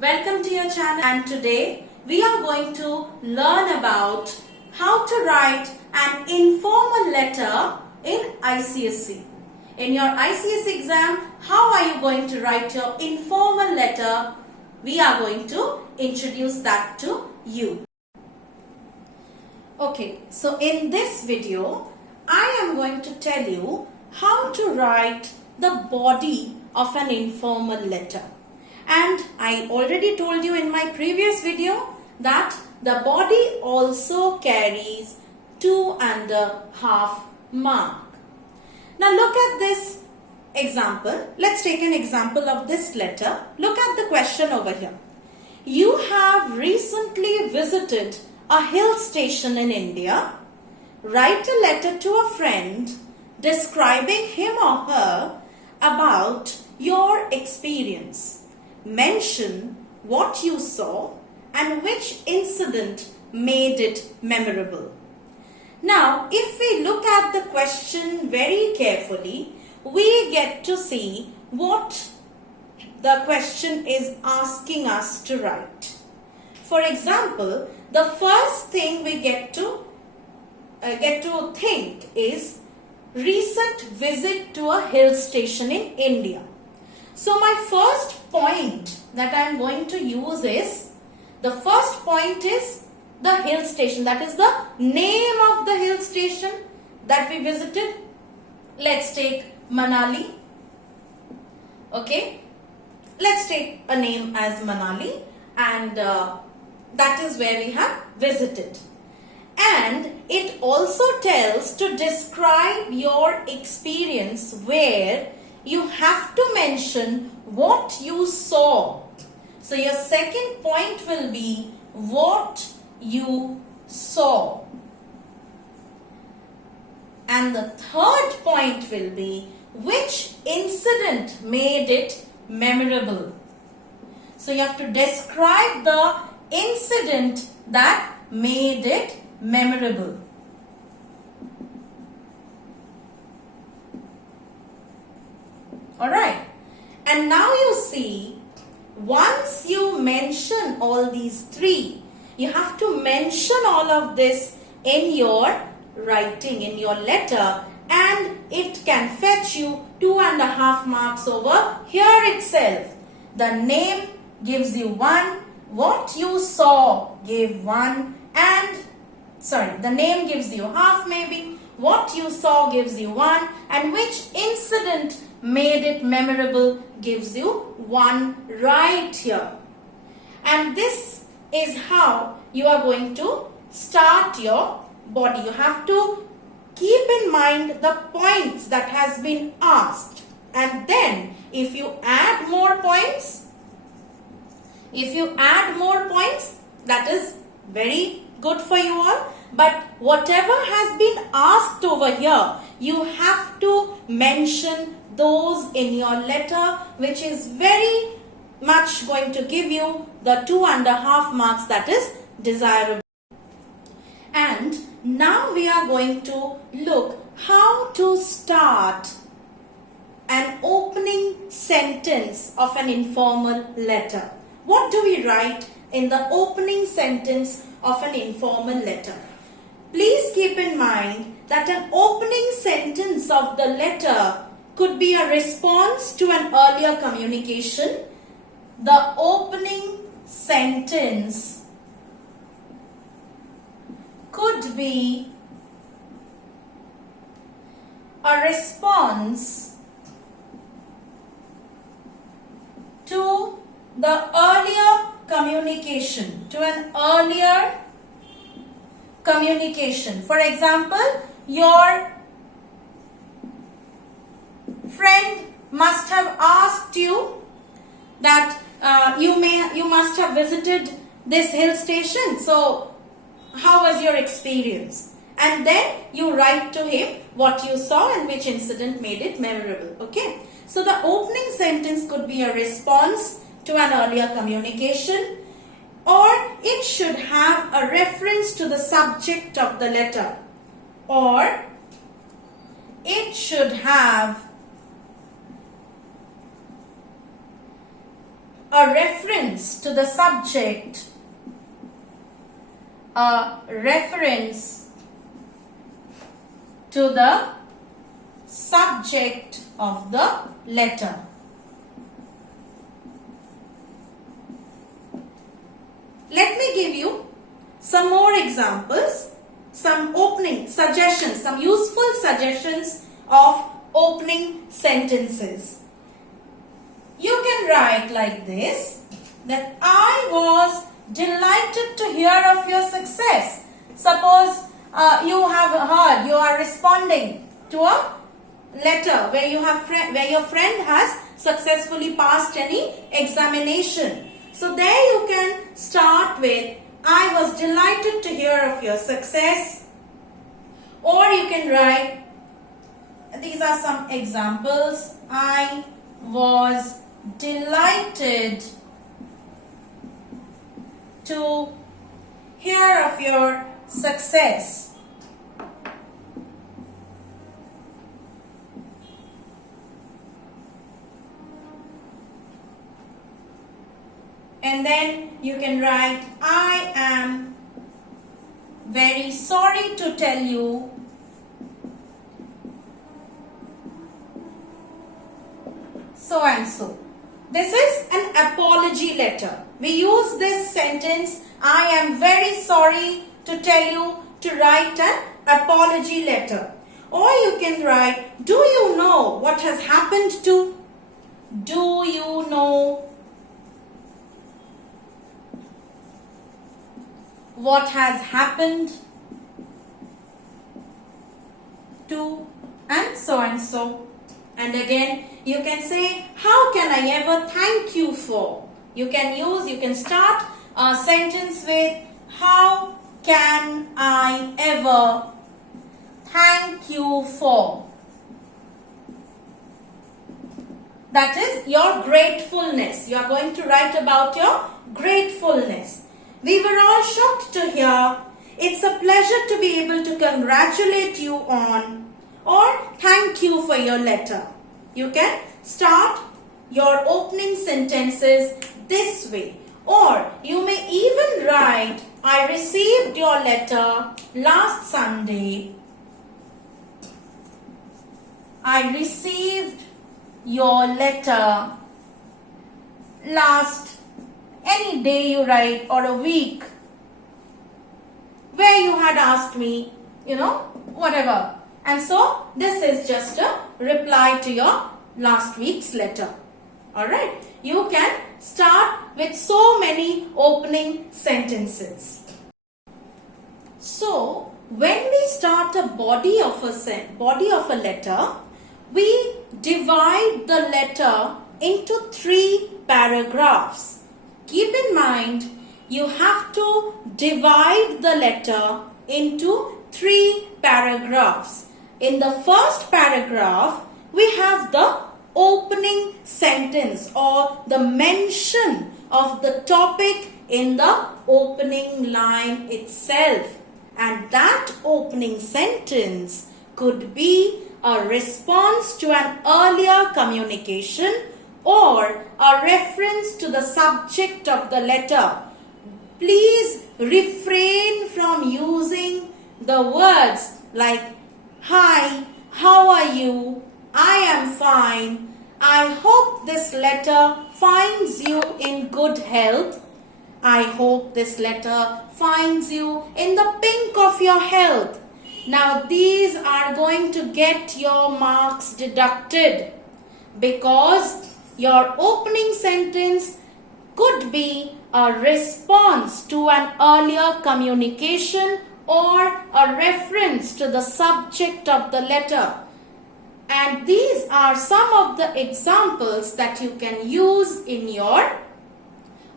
Welcome to your channel, and today we are going to learn about how to write an informal letter in ICSE. In your ICSE exam, how are you going to write your informal letter? We are going to introduce that to you. Okay, so in this video, I am going to tell you how to write the body of an informal letter. And I already told you in my previous video that the body also carries 2.5 mark. Now look at this example. Let's take an example of this letter. Look at the question over here. You have recently visited a hill station in India. Write a letter to a friend describing him or her about your experience. Mention what you saw and which incident made it memorable. Now, if we look at the question very carefully, we get to see what the question is asking us to write. For example, the first thing we get to think is recent visit to a hill station in India. So my first point that I am going to use is, the first point is the hill station. That is the name of the hill station that we visited. Let's take Manali. Okay. Let's take a name as Manali, and that is where we have visited. And it also tells to describe your experience, where you have to mention what you saw. So your second point will be what you saw. And the third point will be which incident made it memorable. So you have to describe the incident that made it memorable. Alright, and now you see, once you mention all these three, you have to mention all of this in your writing, in your letter, and it can fetch you 2.5 marks over here itself. The name gives you 1, what you saw gave 1, and the name gives you half maybe, what you saw gives you 1, and which incident made it memorable gives you 1 right here. And this is how you are going to start your body. You have to keep in mind the points that has been asked, and then if you add more points, that is very good for you all. But whatever has been asked over here, you have to mention those in your letter, which is very much going to give you the 2.5 marks that is desirable. And now we are going to look how to start an opening sentence of an informal letter. What do we write in the opening sentence of an informal letter? Please keep in mind that an opening sentence of the letter could be a response to an earlier communication. The opening sentence could be a response to the earlier communication, to an earlier communication. For example, your friend must have asked you that you must have visited this hill station. So how was your experience? And then you write to him what you saw and which incident made it memorable. Okay. So the opening sentence could be a response to an earlier communication, or it should have a reference to the subject of the letter, or it should have a reference to the subject, a reference to the subject of the letter. Let me give you some more examples, some opening suggestions, some useful suggestions of opening sentences. You can write like this, that I was delighted to hear of your success. Suppose you have heard, you are responding to a letter where your friend has successfully passed any examination. So there you can start with, I was delighted to hear of your success. Or you can write, these are some examples, I was delighted to hear of your success. And then you can write, I am very sorry to tell you so and so. This is an apology letter. We use this sentence, I am very sorry to tell you, to write an apology letter. Or you can write, do you know what has happened to? Do you know what has happened to? And so and so. And again, you can say, how can I ever thank you for? You can start a sentence with, how can I ever thank you for? That is your gratefulness. You are going to write about your gratefulness. We were all shocked to hear. It's a pleasure to be able to congratulate you on, or thank you for your letter. You can start your opening sentences this way. Or you may even write, I received your letter last Sunday. I received your letter last, any day you write, or a week, where you had asked me, whatever. And so this is just a reply to your last week's letter. Alright, you can start with so many opening sentences. So when we start a body of a letter, we divide the letter into 3 paragraphs. Keep in mind, you have to divide the letter into 3 paragraphs. In the first paragraph, we have the opening sentence or the mention of the topic in the opening line itself. And that opening sentence could be a response to an earlier communication or a reference to the subject of the letter. Please refrain from using the words like, hi, how are you? I am fine. I hope this letter finds you in good health. I hope this letter finds you in the pink of your health. Now these are going to get your marks deducted because your opening sentence could be a response to an earlier communication or a reference to the subject of the letter. And these are some of the examples that you can use in your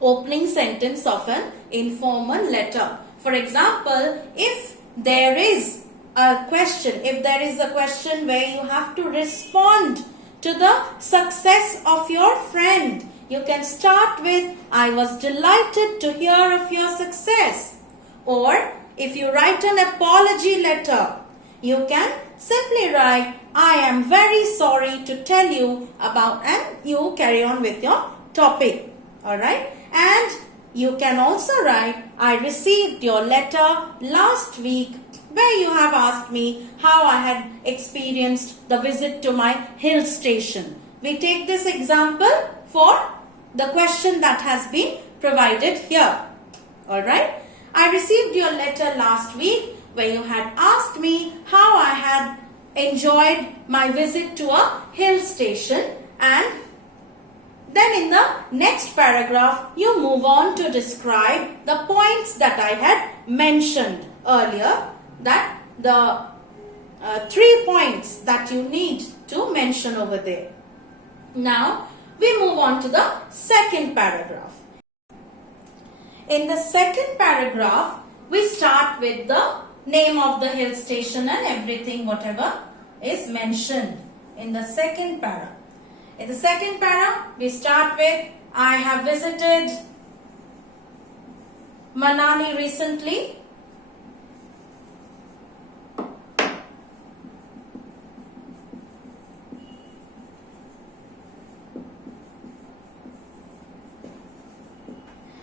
opening sentence of an informal letter. For example, if there is a question where you have to respond to the success of your friend, you can start with, I was delighted to hear of your success. Or if you write an apology letter, you can simply write, I am very sorry to tell you about, and you carry on with your topic. Alright, and you can also write, I received your letter last week where you have asked me how I had experienced the visit to my hill station. We take this example for the question that has been provided here. Alright, I received your letter last week where you had asked me how I had enjoyed my visit to a hill station, and then in the next paragraph you move on to describe the points that I had mentioned earlier, that the 3 points that you need to mention over there. Now we move on to the second paragraph. In the second paragraph we start with the name of the hill station and everything whatever is mentioned in the second para. In the second para, we start with, I have visited Manali recently.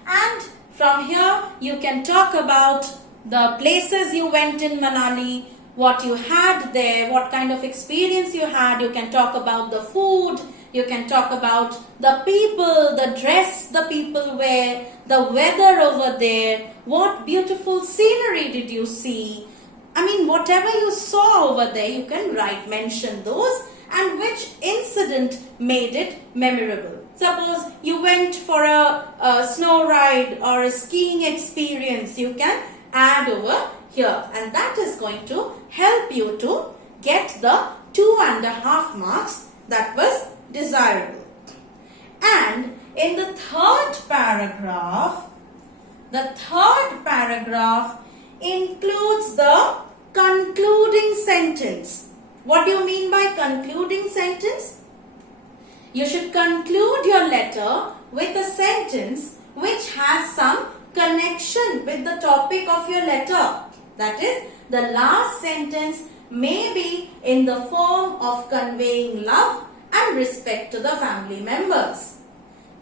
And from here, you can talk about the places you went in Manali, what you had there, what kind of experience you had. You can talk about the food. You can talk about the people, the dress the people wear, the weather over there, what beautiful scenery did you see. I mean, whatever you saw over there, you can mention those, and which incident made it memorable. Suppose you went for a snow ride or a skiing experience, you can add over here, and that is going to help you to get the 2.5 marks that was desirable. And in the third paragraph includes the concluding sentence. What do you mean by concluding sentence? You should conclude your letter with a sentence which has some connection with the topic of your letter. That is, the last sentence may be in the form of conveying love and respect to the family members.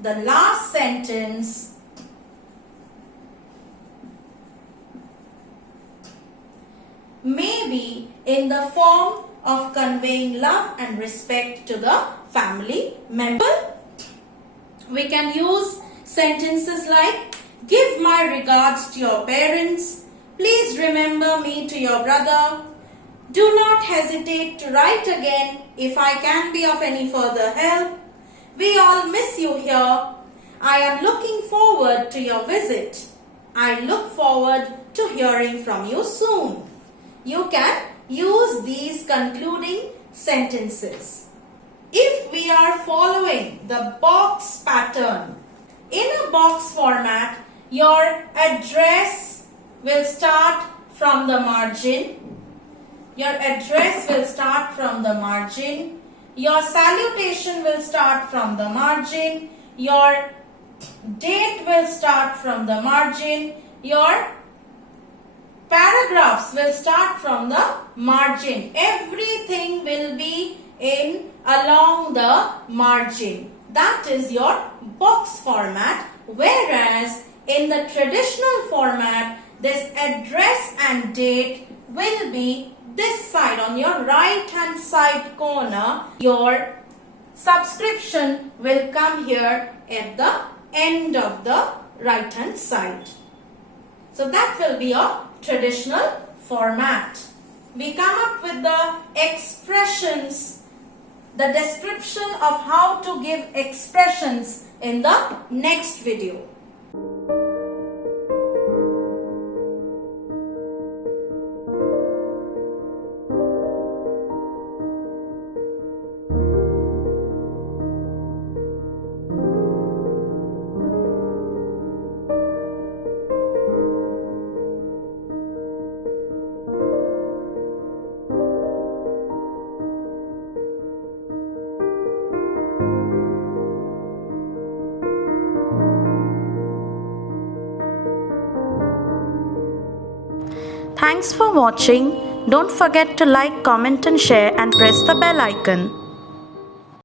The last sentence may be in the form of conveying love and respect to the family member. We can use sentences like, give my regards to your parents, please remember me to your brother, do not hesitate to write again if I can be of any further help, we all miss you here, I am looking forward to your visit, I look forward to hearing from you soon. You can use these concluding sentences. If we are following the box pattern, in a box format, your address will start from the margin. Your address will start from the margin. Your salutation will start from the margin. Your date will start from the margin. Your paragraphs will start from the margin. Everything will be along the margin. That is your box format. Whereas in the traditional format, this address and date will be this side on your right hand side corner. Your subscription will come here at the end of the right hand side. So that will be your traditional format. We come up with the expressions, the description of how to give expressions in the next video. Thanks for watching. Don't forget to like, comment and share and press the bell icon.